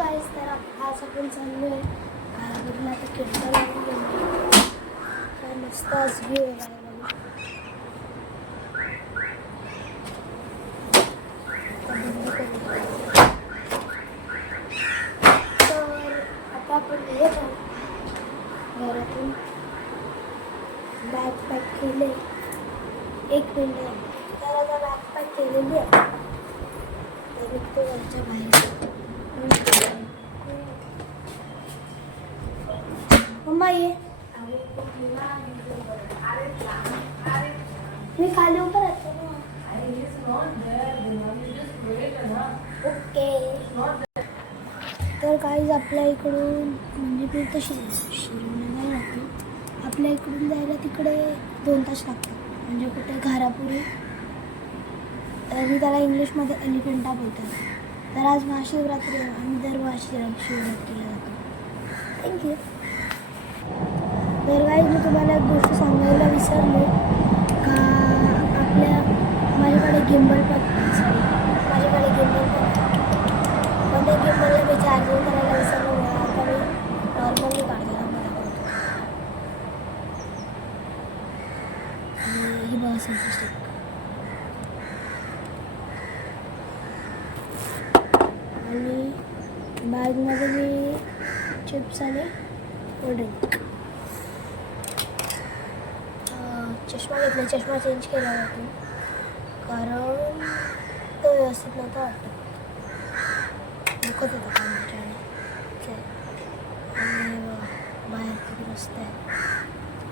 गाईस, तर आज आपण चाललोय घराकडला तर किडकाला काय मस्त आज व्ह्यू आहे तर आता आपण येत आहोत घरातून. बॅग पॅक केले. एक मिनिट, तर आता बॅग पॅक केलेली आहे. तर निघतो घरच्या बाहेर. मम्मा ये, मी खाली उभं राहतो ना. ओके. तर काहीच आपल्या इकडून म्हणजे मी तर शिरवण्याला राहतो. आपल्या इकडून जायला तिकडे 2 तास लागतात. म्हणजे कुठे घरापुढे, मी त्याला इंग्लिशमध्ये एलिफंटा बोलतात. तर आज महाशिवरात्री आहे. आम्ही दर महाशिवरात्रीला जातो. थँक्यू. तर काही मी तुम्हाला एक गोष्ट सांगायला विसरले का, माझ्याकडे गिम्बल पण माझ्याकडे गिम्बल पण त्या गिम्बलला मी चार्जिंग करायला विसरलो. आता मी नॉर्मली काढलेला मला दाखवतो. ही बघा सेल्फी स्टिक. आणि बॅगमध्ये मी चिप्स आणि ड्रिंक. चष्मा घेतला. चष्मा चेंज केला जातो कारण तो व्यवस्थित नव्हता वाटत. दुखत होता कामाच्याने. आणि बाहेर किती रस्ते आहे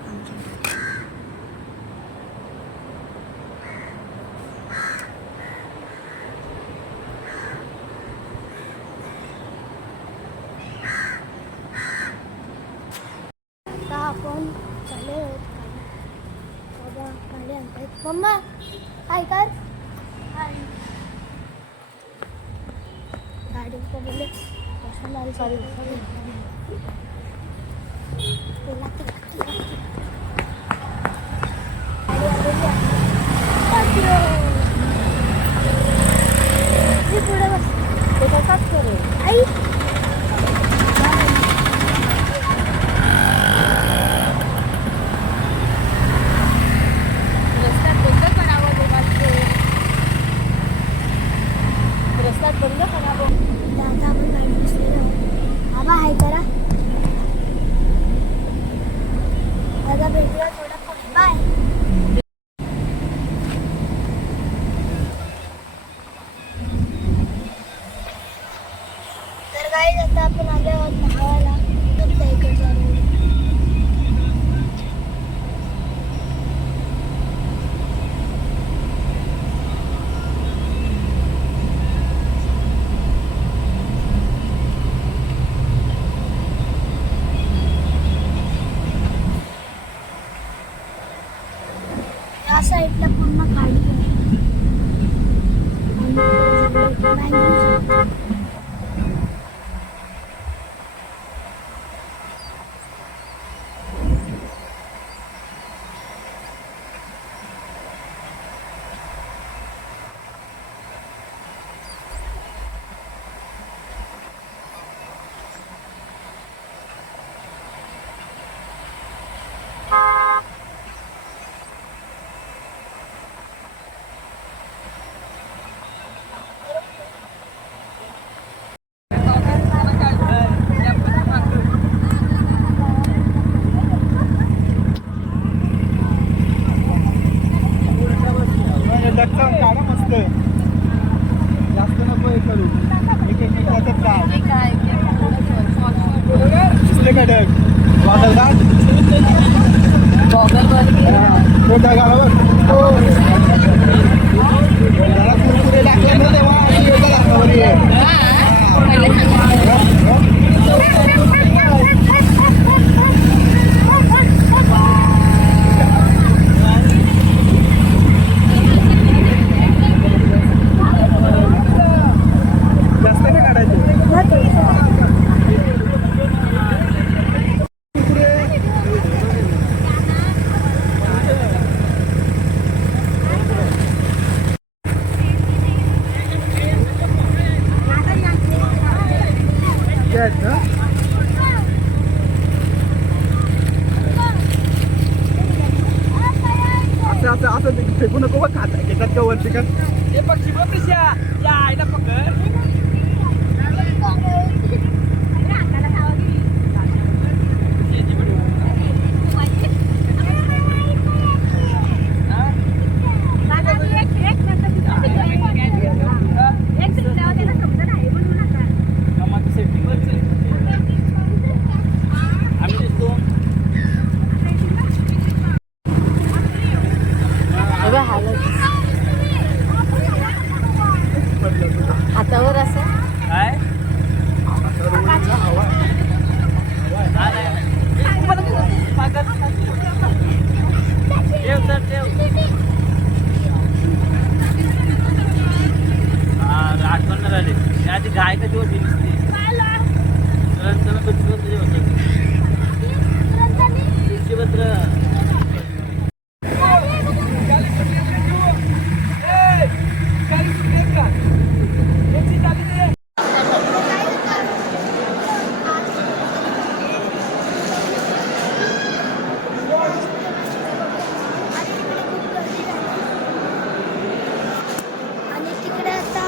आमच्या. आता आपण चालले आहोत बाबा गाडी आणतायत. मम्मा काय कर गाडी बोलले पुढे बस आई. आता आपण आलो आहोत महावाला. इकडचा रोड. या साईडला पूर्ण खाडी आहे. जास्त नको हे करू. एक मोठे आहेत ना. असं असं असं फेकू नको बघ, खाता घेतात का वरती का. हे पक्षी बघ कशी या आईला पकड. हातावर असं काय आठवण झाली आधी गाय कधी होती नुसती आणि तिकडे आता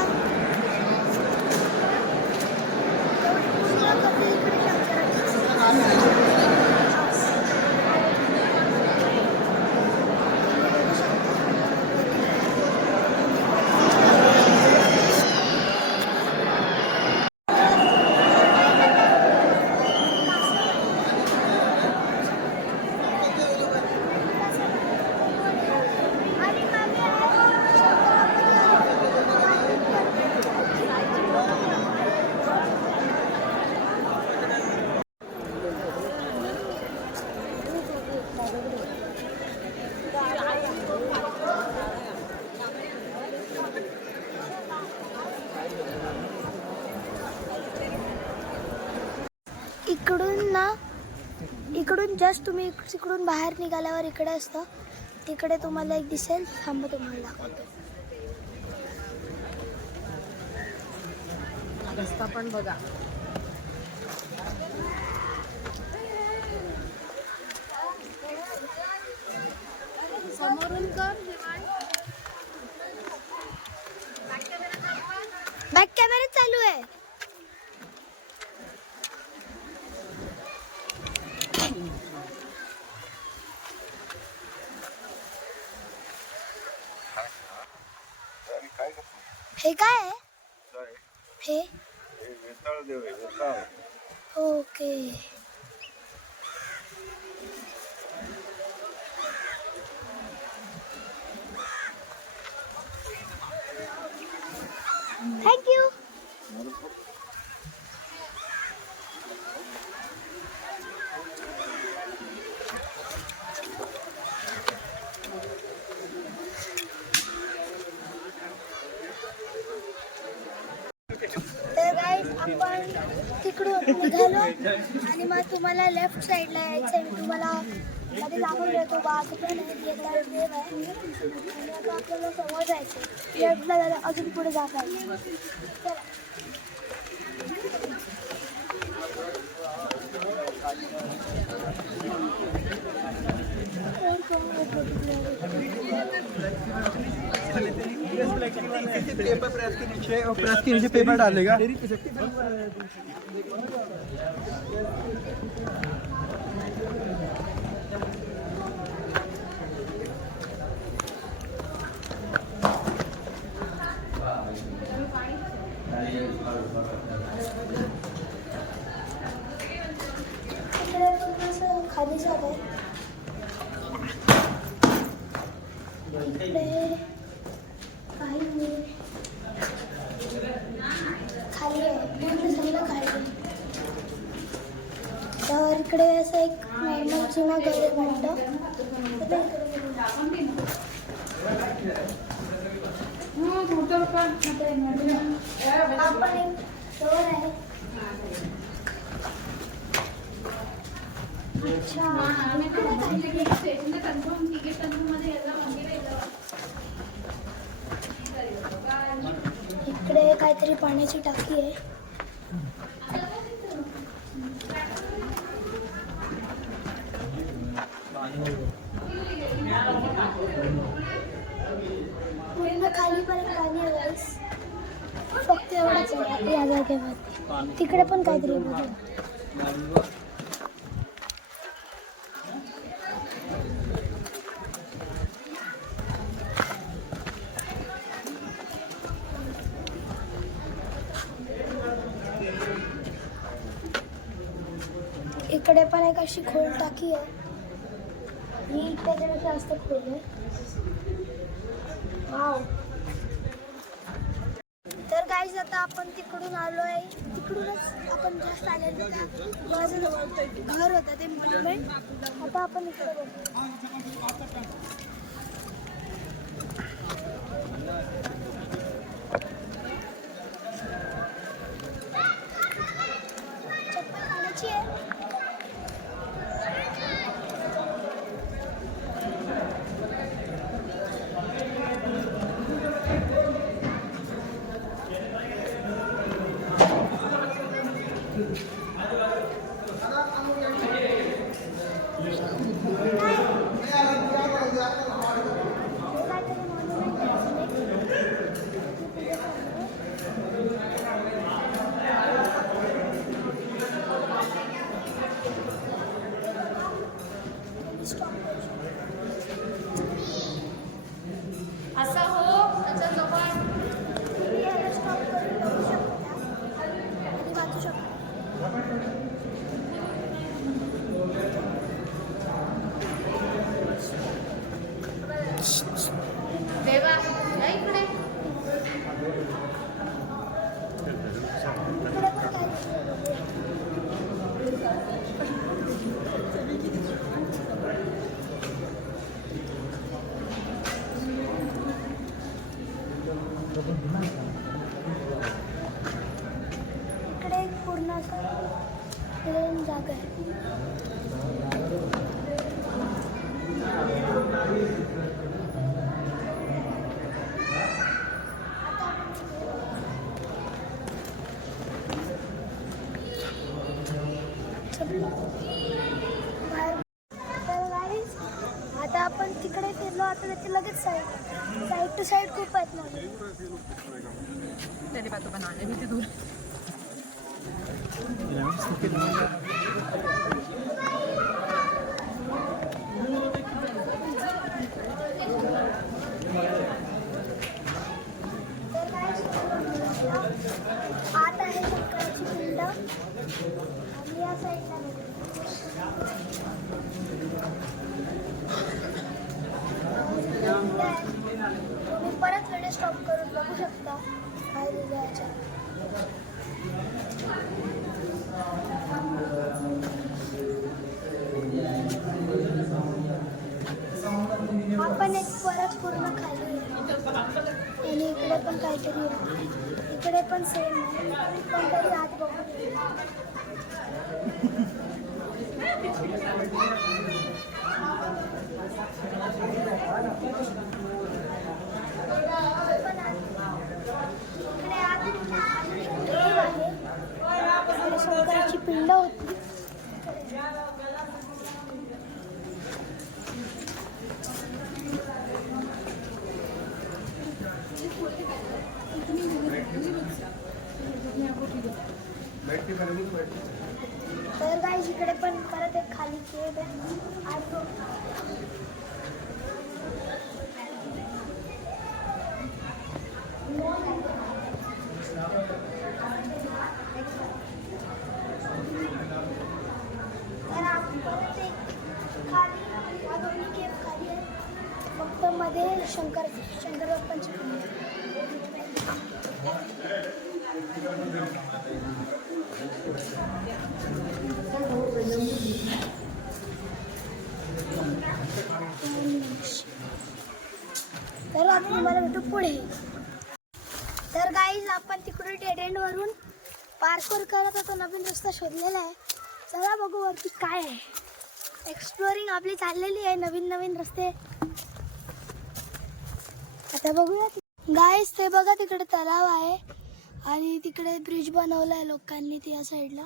इकडून जस्ट तुम्ही इकडून बाहेर निघाल्यावर इकडे असतं, तिकडे तुम्हाला एक दिसेल. थांब तुम्हाला दाखवतो. रस्ता पण बघा. समोरून कर. बॅक कॅमेरा चालू आहे. हे काय आहे? हे ओके. थँक्यू. तर गाईज आपण तिकडून निघालो आणि मग तुम्हाला लेफ्ट साईडला यायचं आहे. मी तुम्हाला मध्ये दाखवून देतो. बाजू पण आहे, देव आहे. आणि आता आपल्याला समोर जायचं आहे. लेफ्टला झालं अजून पुढे जात आहे. चला. पेपर प्रेस के नीचे पेपर डालेगा. खाली जात आहे. इकडे काही खाली आहे, पूर्ण सगळं खाली आहे. तर इकडे असं एक नॉर्मल जुना घर आहे म्हणतं. आपण एक डोर आहे. अच्छा. इकडे काहीतरी पाण्याची टाकी आहे. तेव्हा तिकडे पण काहीतरी बघू. इकडे पण एक अशी खोल टाकी आहे. ही त्याच्यापेक्षा जास्त खोल आहे. वाव. तर गाईज आता आपण तिकडून आलो आहे. तिकडूनच आपण जास्त आलेलो माझं घर होतं ते मोन्युमेंट. आता आपण इकडे बघू. चप्पल घालायची आहे. असा हो त्याच्या जवळ स्टॉप करून बघू शकता आणि वाचू शकता. देवा या इकडे. इकडे पण काय इकडे एक पूर्ण असं प्लेन जागा आहे. आता आपण तिकडे फिरलो. आता त्याची लगेच साईड टू साईड खूप आहेत ना. तेरी बात बनाने भी दूर. आत आहे शंकराची पिंड आणि या साईडला तुम्ही परत व्हिडिओ स्टॉप करून बघू शकता काय लिहिलं याच्यात. आपण एक परत पूर्ण खाली आणि इकडे पण काहीतरी आहे. इकडे पण सेम आहे पण तरी आत बघू. इकडे आत एक देव आहे. इकडे शंकराची पिंड होती. तर गाईज इकडे पण परत एक खाली केव आहे. तर आपण परत एक खाली या दोन्ही केव खाली आहे. फक्त मध्ये शंकर बाप्पांची पिंड आहे. तर आपण तुम्हाला भेटू पुढे. तर गाईज आपण तिकडे डेड एंड वरून पार्कोर करत होतो. नवीन रस्ता शोधलेला आहे. चला बघू वरती काय आहे. एक्सप्लोरिंग आपली चाललेली आहे. नवीन रस्ते आता बघूया. गाईज ते बघा तिकडे तलाव आहे आणि तिकडे ब्रिज बनवला आहे लोकांनी त्या साईडला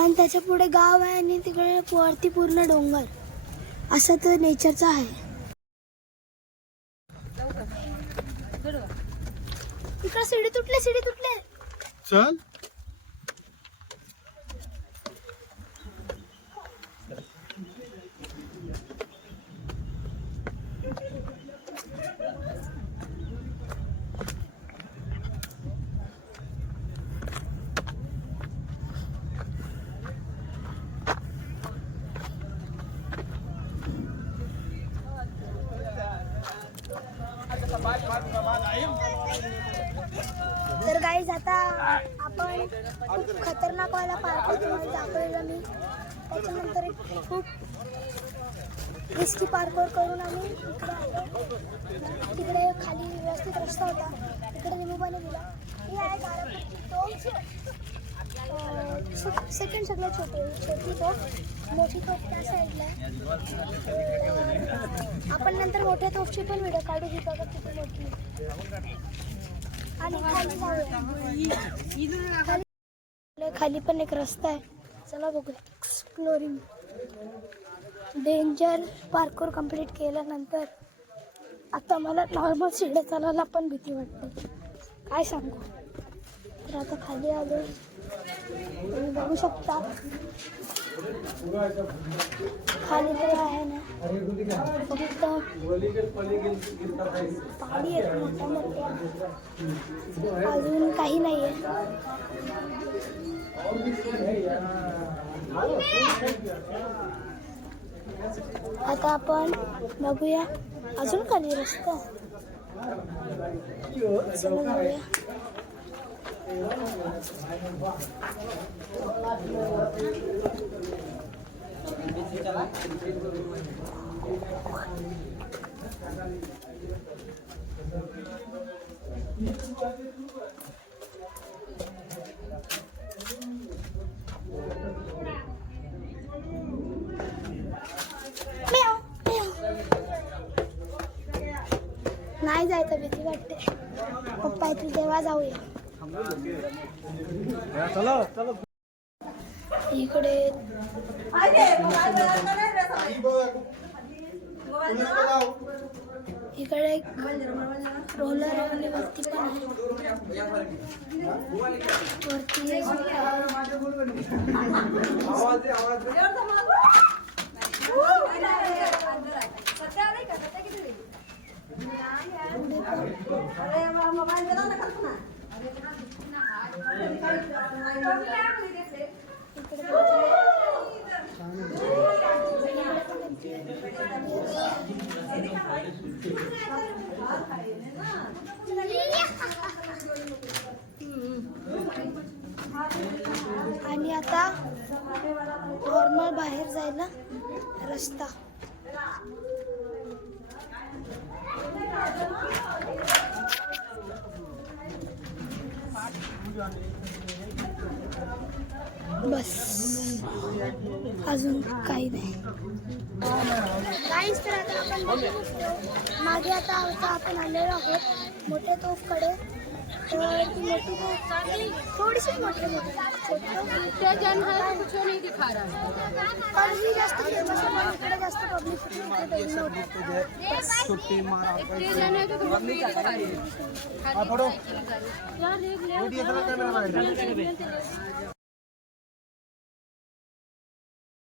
आणि त्याच्या पुढे गाव आहे आणि तिकडे वरती पूर्ण डोंगर. असं तर नेचरचं आहे. इकडे सीडी तुटले चल तर गाईज आता आपण खूप खतरनाक वाला पार्क तुम्हाला दाखवलेला मी. त्याच्यानंतर एक खूप रिस्की पार्कवर करून आम्ही इकडे आलो. तिकडे खाली व्यवस्थित रस्ता होता, तिकडे निमूबाने दिला. ही आहे गारापूरची तोफ, सेकंड सगळ्यात छोटी तोफ. मोठी तोफ त्या साईडला आहे. आपण नंतर मोठ्या तोफची पण व्हिडिओ काढू ही बघा किती मोठी. आणि खाली जाऊया. खाली पण एक रस्ता आहे, चला बघू. एक्सप्लोरिंग डेंजर पार्कोर कंप्लीट केल्यानंतर आता मला नॉर्मल शिडे चालायला पण भीती वाटते, काय सांगू. तर आता खाली आलो, तुम्ही बघू शकता खाली तर आहे ना फक्त पाणी येत मोठ्या अजून काही नाही आहे. आता आपण बघूया अजून खाली रस्ता. चला जाऊया. नाही जायचं, भीती वाटते. पप्पा येतील तेव्हा जाऊया. इकडे इकडे एक रोलर आणि वरती पण आहे. वरती आणि आता नॉर्मल बाहेर जायला रस्ता. बस अजून काही नाही. काहीच तर आता आपण मागे आता आपण आलेलो आहोत मोठ्या तोफकडे. तर ती मोठी तोफ थोडीशीच मोठी पण ही जास्त फेमस आहे. इकडे जास्त पब्लिक